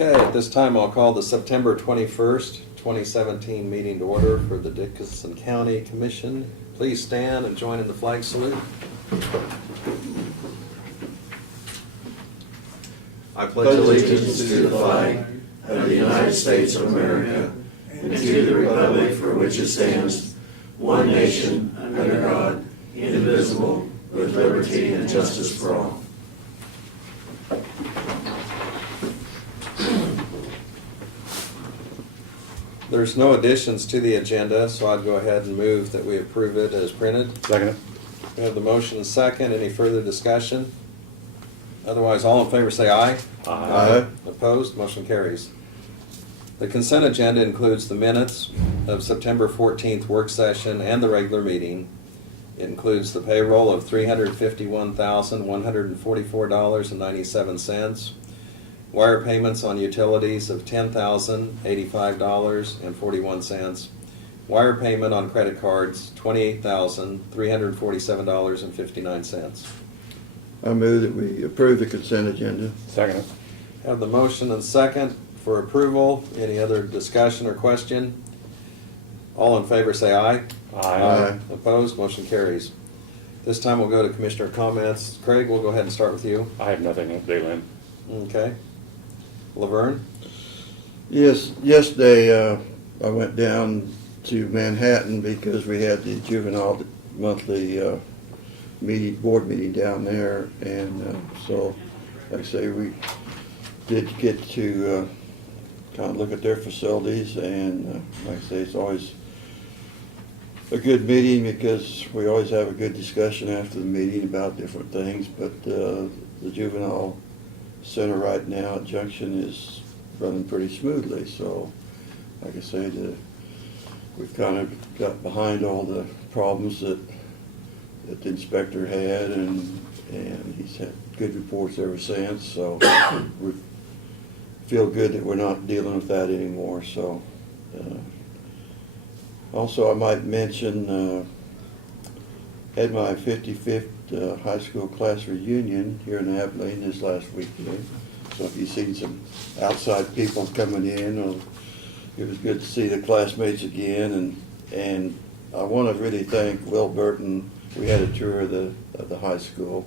Okay, at this time I'll call the September 21st, 2017 meeting to order for the Dickinson County Commission. Please stand and join in the flag salute. I pledge allegiance to the flag of the United States of America and to the republic for which it stands, one nation, under God, indivisible, with liberty and justice for all. There's no additions to the agenda, so I'd go ahead and move that we approve it as printed. Second. We have the motion and second. Any further discussion? Otherwise, all in favor say aye. Aye. Opposed? Motion carries. The consent agenda includes the minutes of September 14th work session and the regular meeting. It includes the payroll of $351,144.97, wire payments on utilities of $10,085.41, wire payment on credit cards $28,347.59. I move that we approve the consent agenda. Second. Have the motion and second for approval. Any other discussion or question? All in favor say aye. Aye. Opposed? Motion carries. This time we'll go to Commissioner comments. Craig, we'll go ahead and start with you. I have nothing to update, Lynn. Okay. Laverne? Yes, yesterday I went down to Manhattan because we had the juvenile monthly board meeting down there, and so like I say, we did get to kind of look at their facilities, and like I say, it's always a good meeting because we always have a good discussion after the meeting about different things. But the juvenile center right now at Junction is running pretty smoothly. So like I say, we've kind of got behind all the problems that the inspector had, and he's had good reports ever since. So we feel good that we're not dealing with that anymore. So also I might mention had my 55th high school class reunion here in Abilene this last weekend. So if you've seen some outside people coming in, it was good to see the classmates again. And I want to really thank Will Burton. We had a tour of the high school,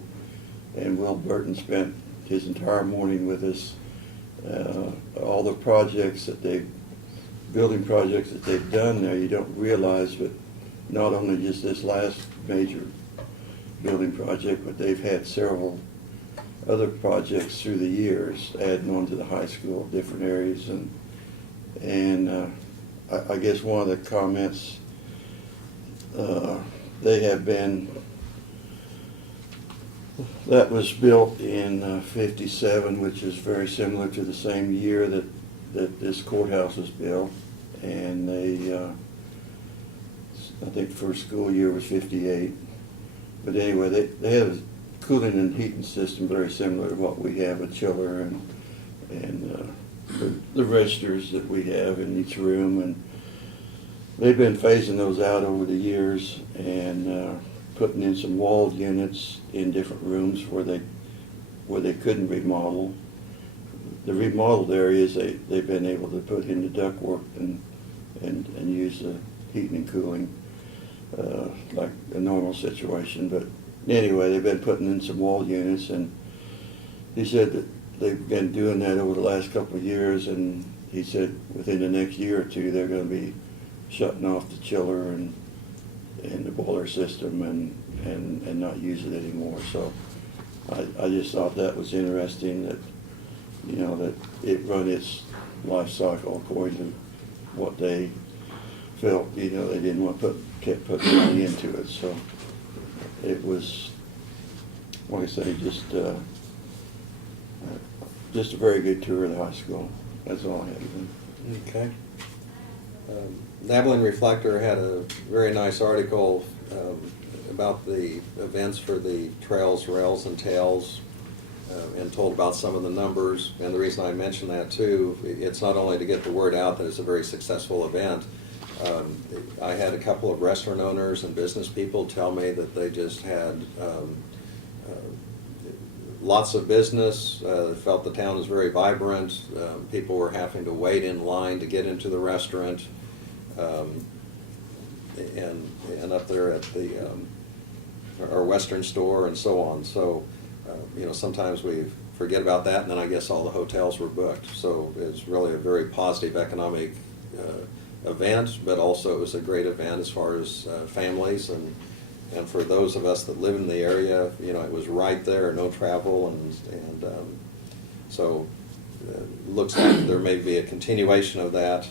and Will Burton spent his entire morning with us. All the building projects that they've done there, you don't realize, but not only just this last major building project, but they've had several other projects through the years, adding on to the high school, different areas. And I guess one of the comments, they have been, that was built in 57, which is very similar to the same year that this courthouse was built. And they, I think the first school year was 58. But anyway, they had a cooling and heating system very similar to what we have, a chiller and the registers that we have in each room. And they've been phasing those out over the years and putting in some walled units in different rooms where they couldn't remodel. The remodeled areas they've been able to put in the ductwork and use the heating and cooling like a normal situation. But anyway, they've been putting in some wall units, and he said that they've been doing that over the last couple of years, and he said within the next year or two they're going to be shutting off the chiller and the boiler system and not use it anymore. So I just thought that was interesting, that that it run its life cycle according to what they felt. They didn't want to kept putting money into it. So it was, like I say, just a very good tour of the high school. That's all I had to do. Okay. The Abilene Reflector had a very nice article about the events for the trails, rails, and tails, and told about some of the numbers. And the reason I mention that too, it's not only to get the word out that it's a very successful event. I had a couple of restaurant owners and business people tell me that they just had lots of business. Felt the town was very vibrant. People were having to wait in line to get into the restaurant. And up there at the our Western store and so on. So, sometimes we forget about that, and then I guess all the hotels were booked. So it's really a very positive economic event, but also it was a great event as far as families and for those of us that live in the area. It was right there, no travel, and so looks like there may be a continuation of that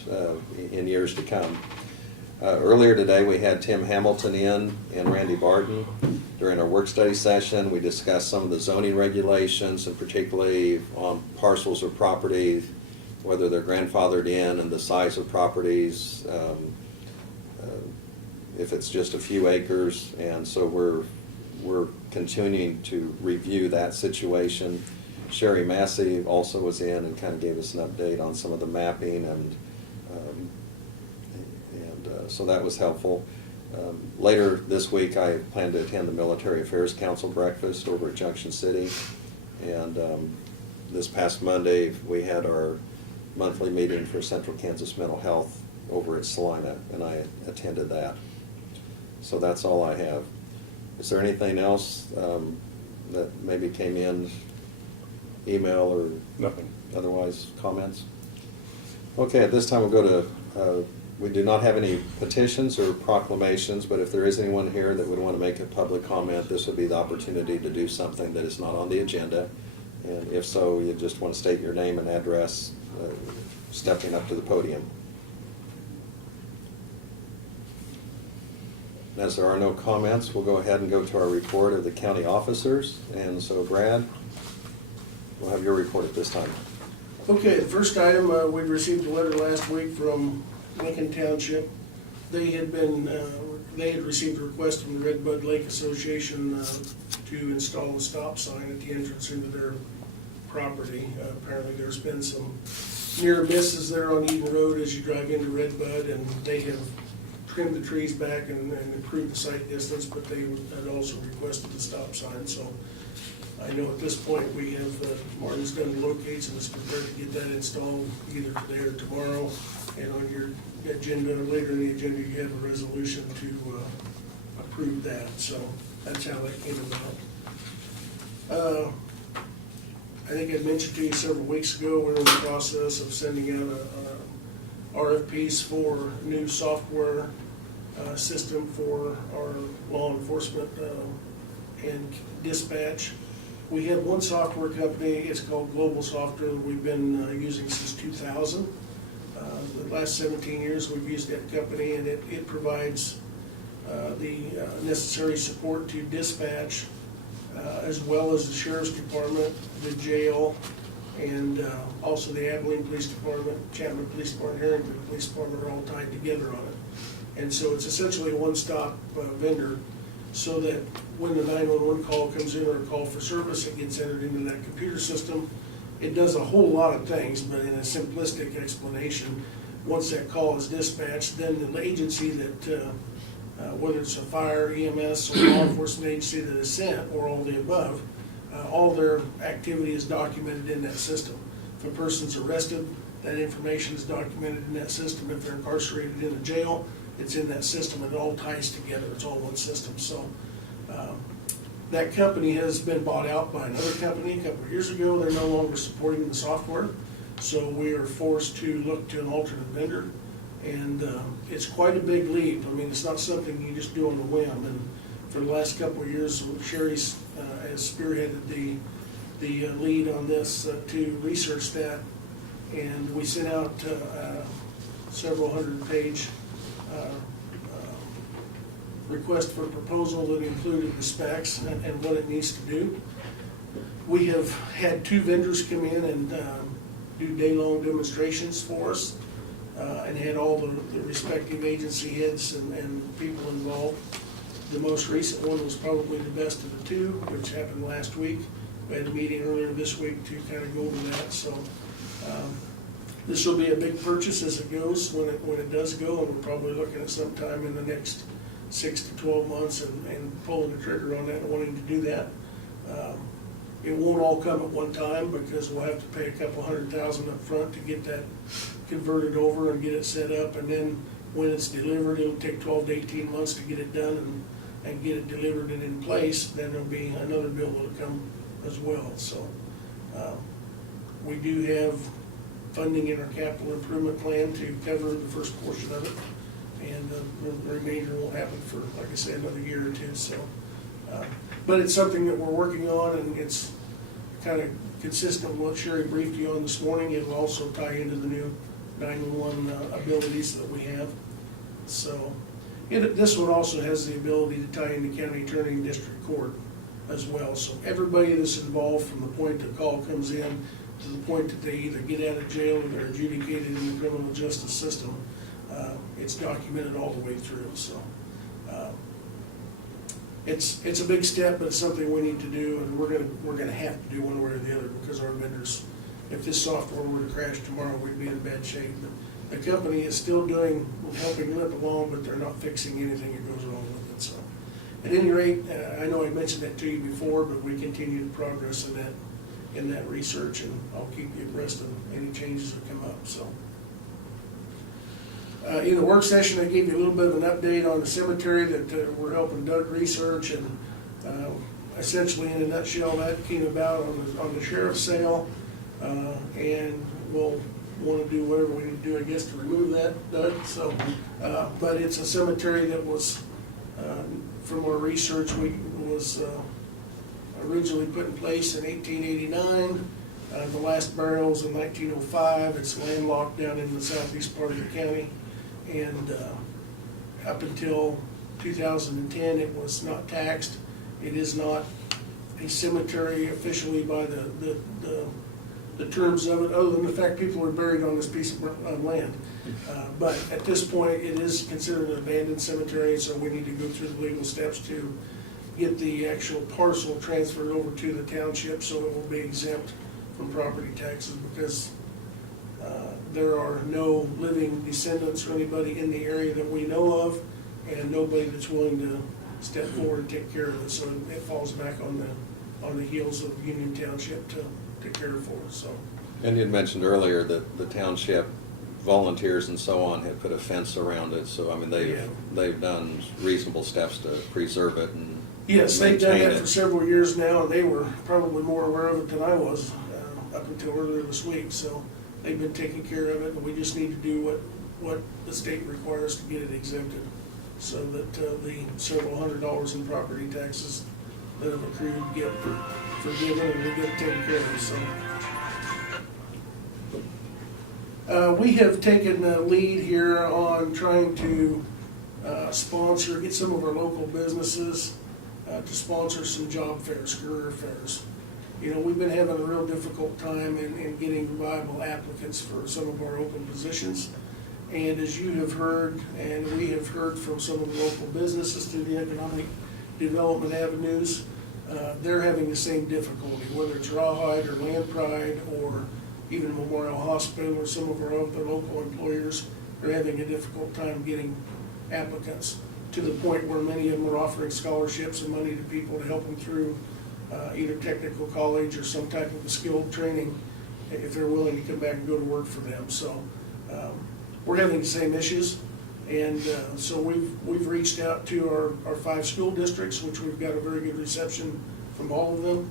in years to come. Earlier today, we had Tim Hamilton in and Randy Barton. During our work study session, we discussed some of the zoning regulations, and particularly on parcels of property, whether they're grandfathered in and the size of properties, if it's just a few acres. And so we're continuing to review that situation. Sherry Massey also was in and kind of gave us an update on some of the mapping, and so that was helpful. Later this week, I plan to attend the Military Affairs Council breakfast over at Junction City. And this past Monday, we had our monthly meeting for Central Kansas Mental Health over at Salina, and I attended that. So that's all I have. Is there anything else that maybe came in, email or Nothing. otherwise, comments? Okay, at this time we'll go to, we do not have any petitions or proclamations, but if there is anyone here that would want to make a public comment, this would be the opportunity to do something that is not on the agenda. And if so, you just want to state your name and address, stepping up to the podium. As there are no comments, we'll go ahead and go to our report of the county officers. And so, Brad, we'll have your report at this time. Okay, the first item, we received a letter last week from Lincoln Township. They had received a request from the Red Bud Lake Association to install a stop sign at the entrance into their property. Apparently there's been some near misses there on Eden Road as you drive into Red Bud, and they have trimmed the trees back and improved the sight distance, but they had also requested the stop sign. So I know at this point we have, Martin's done the locates and is prepared to get that installed either today or tomorrow. And on your agenda, later in the agenda, you have a resolution to approve that. So that's how that came about. I think I mentioned to you several weeks ago, we're in the process of sending out RFPs for new software system for our law enforcement and dispatch. We have one software company, it's called Global Software, we've been using since 2000. The last 17 years we've used that company, and it provides the necessary support to dispatch, as well as the Sheriff's Department, the jail, and also the Abilene Police Department, Chapman Police Department, Harrington Police Department are all tied together on it. And so it's essentially a one-stop vendor, so that when the 911 call comes in or a call for service, it gets entered into that computer system. It does a whole lot of things, but in a simplistic explanation, once that call is dispatched, then the agency that, whether it's a fire, EMS, or law enforcement agency that is sent, or all the above, all their activity is documented in that system. If a person's arrested, that information is documented in that system. If they're incarcerated in a jail, it's in that system, and it all ties together. It's all one system. So that company has been bought out by another company a couple of years ago. They're no longer supporting the software, so we are forced to look to an alternate vendor. And it's quite a big leap. I mean, it's not something you just do on a whim. And for the last couple of years, Sherry's has spearheaded the lead on this to research that. And we sent out several hundred-page request for proposal that included the specs and what it needs to do. We have had 2 vendors come in and do day-long demonstrations for us, and had all the respective agency heads and people involved. The most recent one was probably the best of the 2, which happened last week. We had a meeting earlier this week to kind of go over that. So this will be a big purchase as it goes, when it does go, and we're probably looking at sometime in the next 6 to 12 months and pulling the trigger on that and wanting to do that. It won't all come at one time because we'll have to pay a couple $100,000 up front to get that converted over and get it set up. And then when it's delivered, it'll take 12 to 18 months to get it done and get it delivered and in place. Then there'll be another bill that'll come as well. So we do have funding in our capital improvement plan to cover the first portion of it. And the remainder will happen for, like I said, another year or two. So, but it's something that we're working on, and it's kind of consistent with what Sherry briefed you on this morning. It will also tie into the new 911 abilities that we have. So, this one also has the ability to tie into county attorney and district court as well. So everybody that's involved from the point the call comes in to the point that they either get out of jail or they're adjudicated in the criminal justice system, it's documented all the way through. So it's a big step, but it's something we need to do, and we're gonna have to do one way or the other because our vendors, if this software were to crash tomorrow, we'd be in bad shape. But the company is still helping limp along, but they're not fixing anything that goes wrong with it. So at any rate, I know I mentioned that to you before, but we continue to progress in that research, and I'll keep you abreast of any changes that come up. So. In the work session, I gave you a little bit of an update on the cemetery that we're helping Doug research, and essentially in a nutshell, that came about on the sheriff's sale, and we'll want to do whatever we need to do, I guess, to remove that, Doug. So, but it's a cemetery that was, from our research, was originally put in place in 1889. The last burial's in 1905. It's landlocked down in the southeast part of the county. And up until 2010, it was not taxed. It is not a cemetery officially by the terms of it, other than the fact people are buried on this piece of land. But at this point, it is considered an abandoned cemetery, so we need to go through the legal steps to get the actual parcel transferred over to the township, so it will be exempt from property taxes, because there are no living descendants or anybody in the area that we know of, and nobody that's willing to step forward and take care of it. So it falls back on the heels of Union Township to care for it. So. And you'd mentioned earlier that the township volunteers and so on have put a fence around it. So I mean, they've done reasonable steps to preserve it and yes, they've done maintain that for several years now, and they were probably more aware of it than I was up until earlier this week. So they've been taking care of it, and we just need to do what the state requires to get it exempted, so that the several $100s in property taxes that have accrued get forgiven and they get taken care of. So we have taken the lead here on trying to get some of our local businesses to sponsor some job fairs, career fairs. You know, we've been having a real difficult time in getting viable applicants for some of our open positions. And as you have heard, and we have heard from some of the local businesses through the economic development avenues, they're having the same difficulty, whether it's Rawhide or Land Pride or even Memorial Hospital or some of our other local employers. They're having a difficult time getting applicants, to the point where many of them are offering scholarships and money to people to help them through either technical college or some type of skilled training if they're willing to come back and go to work for them. So we're having the same issues, and so we've reached out to our 5 school districts, which we've got a very good reception from all of them.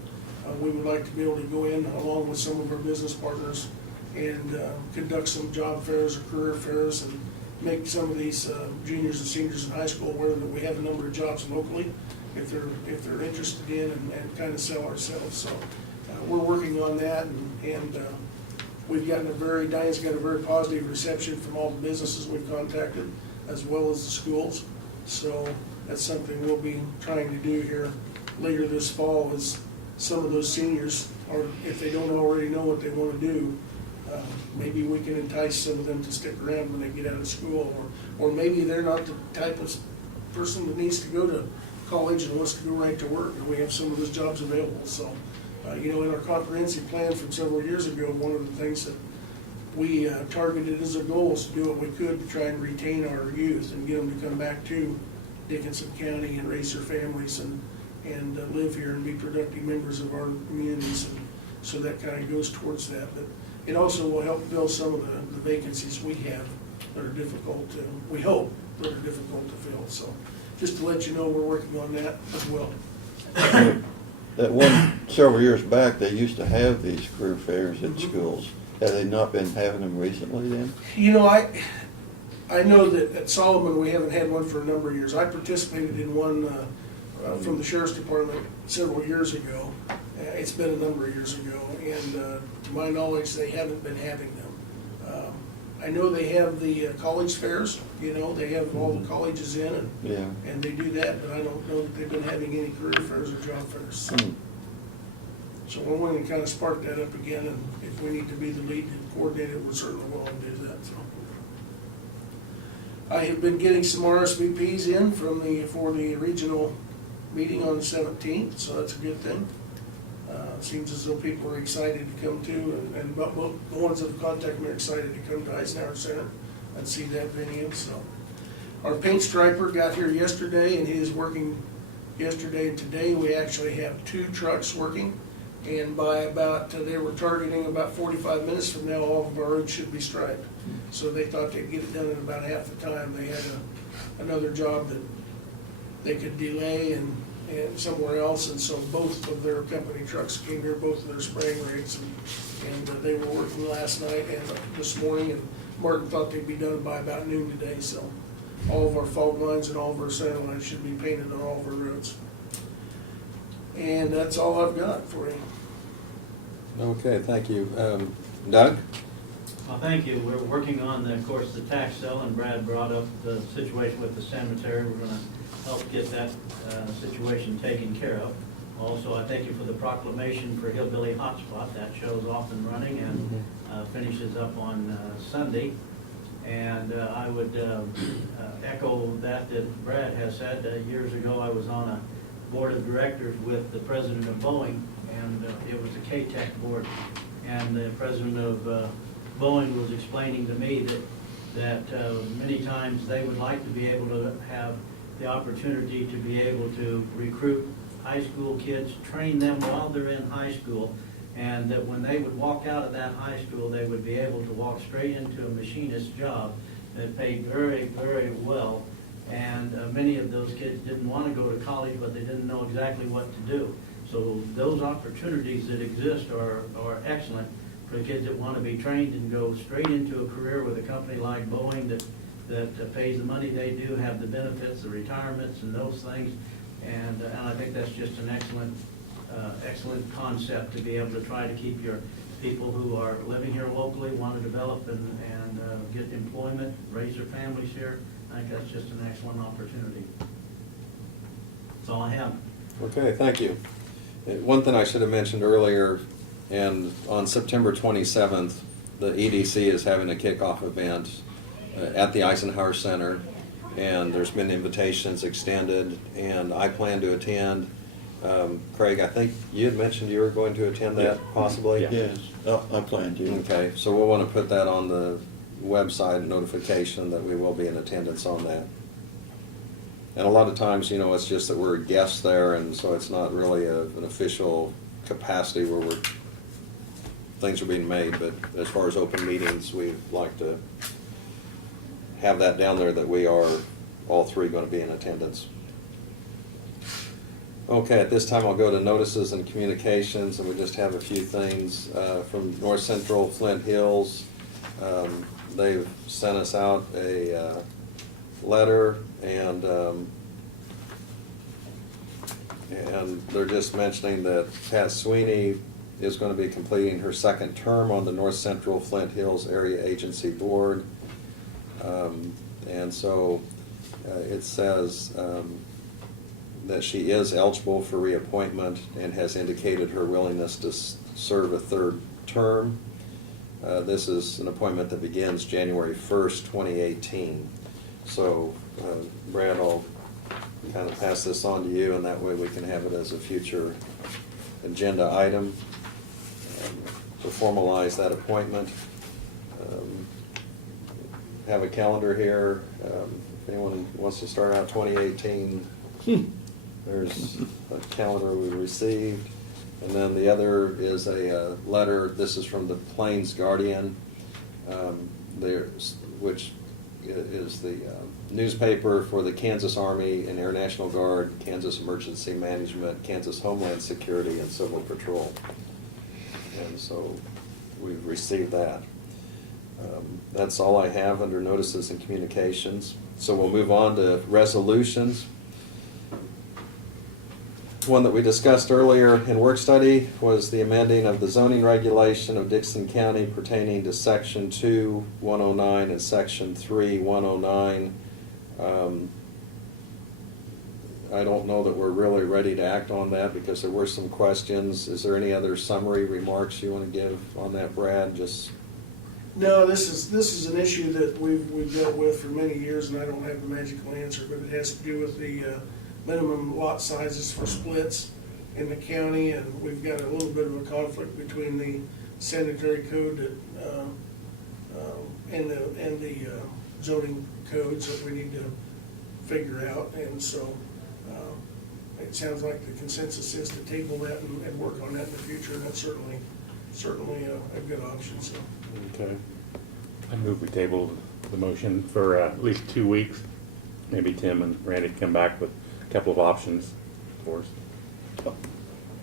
We would like to be able to go in along with some of our business partners and conduct some job fairs or career fairs, and make some of these juniors and seniors in high school aware that we have a number of jobs locally if they're interested in, and kind of sell ourselves. So we're working on that, and we've gotten Diane's got a very positive reception from all the businesses we've contacted, as well as the schools. So that's something we'll be trying to do here later this fall, is some of those seniors, or if they don't already know what they want to do, maybe we can entice some of them to stick around when they get out of school, or maybe they're not the type of person that needs to go to college and wants to go right to work, and we have some of those jobs available. So, in our comprehensive plan from several years ago, one of the things that we targeted as a goal is to do what we could to try and retain our youth and get them to come back to Dickinson County and raise their families and and live here and be productive members of our communities. And so that kind of goes towards that. But it also will help fill some of the vacancies we have that are difficult to, we hope, that are difficult to fill. So just to let you know, we're working on that as well. That one, several years back, they used to have these career fairs at schools. Have they not been having them recently then? You know, I know that at Solomon, we haven't had one for a number of years. I participated in one from the Sheriff's Department several years ago. It's been a number of years ago, and to my knowledge, they haven't been having them. I know they have the college fairs, you know, they have all the colleges in, and they do that, but I don't know that they've been having any career fairs or job fairs. So we're willing to kind of spark that up again, and if we need to be the lead and coordinator, we're certainly willing to do that, so. I have been getting some RSVPs in for the regional meeting on the 17th, so that's a good thing. Seems as though people are excited to come to, and the ones that have contacted me are excited to come to Eisenhower Center and see that venue, so. Our paint striper got here yesterday, and he is working yesterday and today. We actually have 2 trucks working, and by about, they were targeting about 45 minutes from now, all of our roads should be striped. So they thought they'd get it done in about half the time. They had another job that they could delay and somewhere else, and so both of their company trucks came here, both of their spraying rigs, and they were working last night and this morning, and Martin thought they'd be done by about noon today, so all of our fog lines and all of our center lines should be painted on all of our roads. And that's all I've got for you. Okay, thank you. Doug? Well, thank you. We're working on, of course, the tax sale, and Brad brought up the situation with the cemetery. We're going to help get that situation taken care of. Also, I thank you for the proclamation for Hillbilly Hotspot. That show's off and running and finishes up on Sunday. And I would echo that Brad has said. Years ago, I was on a board of directors with the president of Boeing, and it was the K-Tech board. And the president of Boeing was explaining to me that many times they would like to be able to have the opportunity to be able to recruit high school kids, train them while they're in high school, and that when they would walk out of that high school, they would be able to walk straight into a machinist job that paid very, very well. And many of those kids didn't want to go to college, but they didn't know exactly what to do. So those opportunities that exist are excellent for the kids that want to be trained and go straight into a career with a company like Boeing that pays the money they do, have the benefits, the retirements, and those things. And I think that's just an excellent concept to be able to try to keep your people who are living here locally, want to develop and get employment, raise their families here. I think that's just an excellent opportunity. That's all I have. Okay, thank you. One thing I should have mentioned earlier, and on September 27th, the EDC is having a kickoff event at the Eisenhower Center, and there's been invitations extended, and I plan to attend. Craig, I think you had mentioned you were going to attend that, possibly? Yeah. Yes, I plan to. Okay, so we'll want to put that on the website notification that we will be in attendance on that. And a lot of times, it's just that we're guests there, and so it's not really an official capacity where things are being made, but as far as open meetings, we'd like to have that down there that we are all 3 going to be in attendance. Okay, at this time I'll go to notices and communications, and we just have a few things from North Central Flint Hills. They've sent us out a letter, and they're just mentioning that Pat Sweeney is going to be completing her 2nd term on the North Central Flint Hills Area Agency Board. And so it says that she is eligible for reappointment and has indicated her willingness to serve a 3rd term. This is an appointment that begins January 1st, 2018. So, Brad, I'll kind of pass this on to you, and that way we can have it as a future agenda item to formalize that appointment. Have a calendar here. If anyone wants to start out 2018, There's a calendar we received. And then the other is a letter, this is from the Plains Guardian, which is the newspaper for the Kansas Army and Air National Guard, Kansas Emergency Management, Kansas Homeland Security, and Civil Patrol. And so we've received that. That's all I have under notices and communications. So we'll move on to resolutions. One that we discussed earlier in work study was the amending of the zoning regulation of Dixon County pertaining to Section 2-109 and Section 3-109. I don't know that we're really ready to act on that because there were some questions. Is there any other summary remarks you want to give on that, Brad? Just No, this is an issue that we've dealt with for many years, and I don't have the magical answer, but it has to do with the minimum lot sizes for splits in the county, and we've got a little bit of a conflict between the sanitary code and the zoning codes that we need to figure out, and so it sounds like the consensus is to table that and work on that in the future, and that's certainly a good option, so. okay. I move we table the motion for at least 2 weeks. Maybe Tim and Randy can come back with a couple of options for us.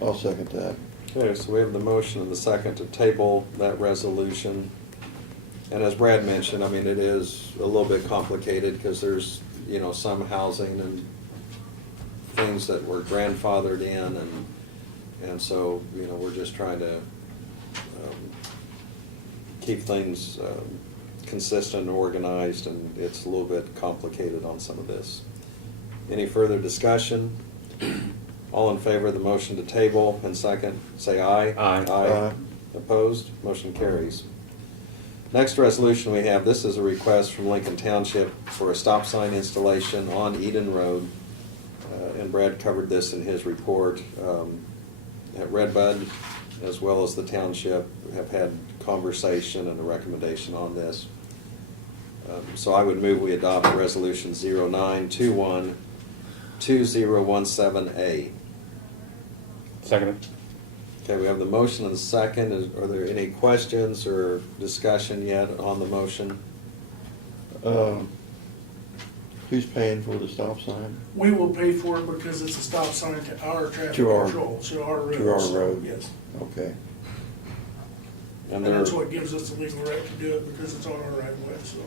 I'll second that. Okay, so we have the motion and the second to table that resolution. And as Brad mentioned, I mean, it is a little bit complicated because there's, some housing and things that were grandfathered in, and so, we're just trying to keep things consistent and organized, and it's a little bit complicated on some of this. Any further discussion? All in favor of the motion to table and second, say aye. Aye. Aye. Opposed? Motion carries. Next resolution we have, this is a request from Lincoln Township for a stop sign installation on Eden Road. And Brad covered this in his report. At Redbud, as well as the township, have had conversation and a recommendation on this. So I would move we adopt Resolution 0921-2017A. Second. Okay, we have the motion and the second. Are there any questions or discussion yet on the motion? Who's paying for the stop sign? We will pay for it because it's a stop sign to our traffic To our- control, to our road. to our So, road. Yes. Okay. And that's what gives us the legal right to do it, because it's on our right of way, so.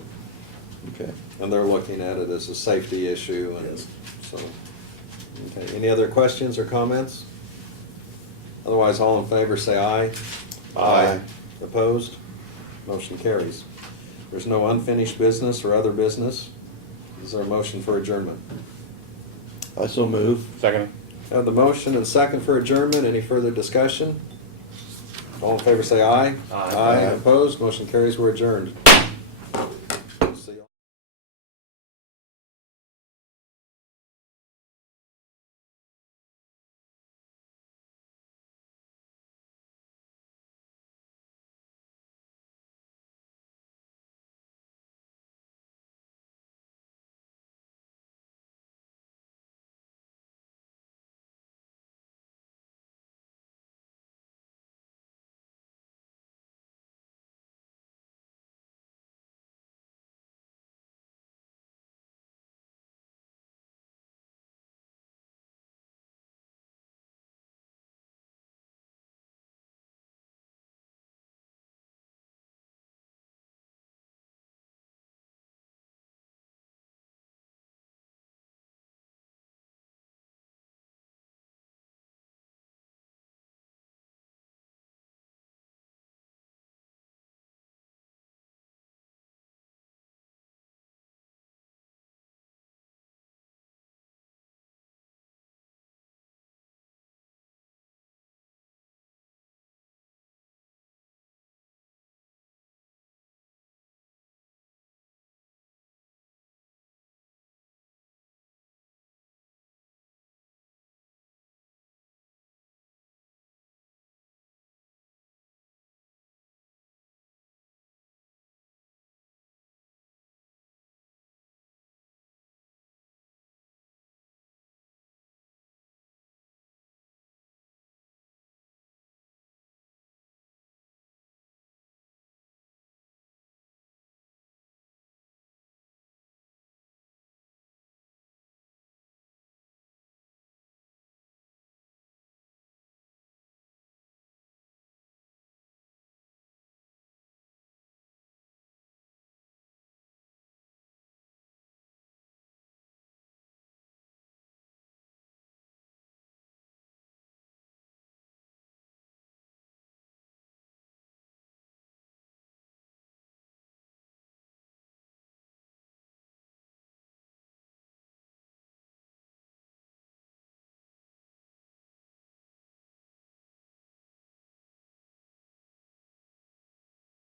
Okay. And they're looking at it as a safety issue, and Yes. so, okay. Any other questions or comments? Otherwise, all in favor, say aye. Aye. Opposed? Motion carries. There's no unfinished business or other business. Is there a motion for adjournment? I so move. Second. I have the motion and second for adjournment. Any further discussion? All in favor, say aye. Aye. Aye. Opposed? Motion carries. We're adjourned.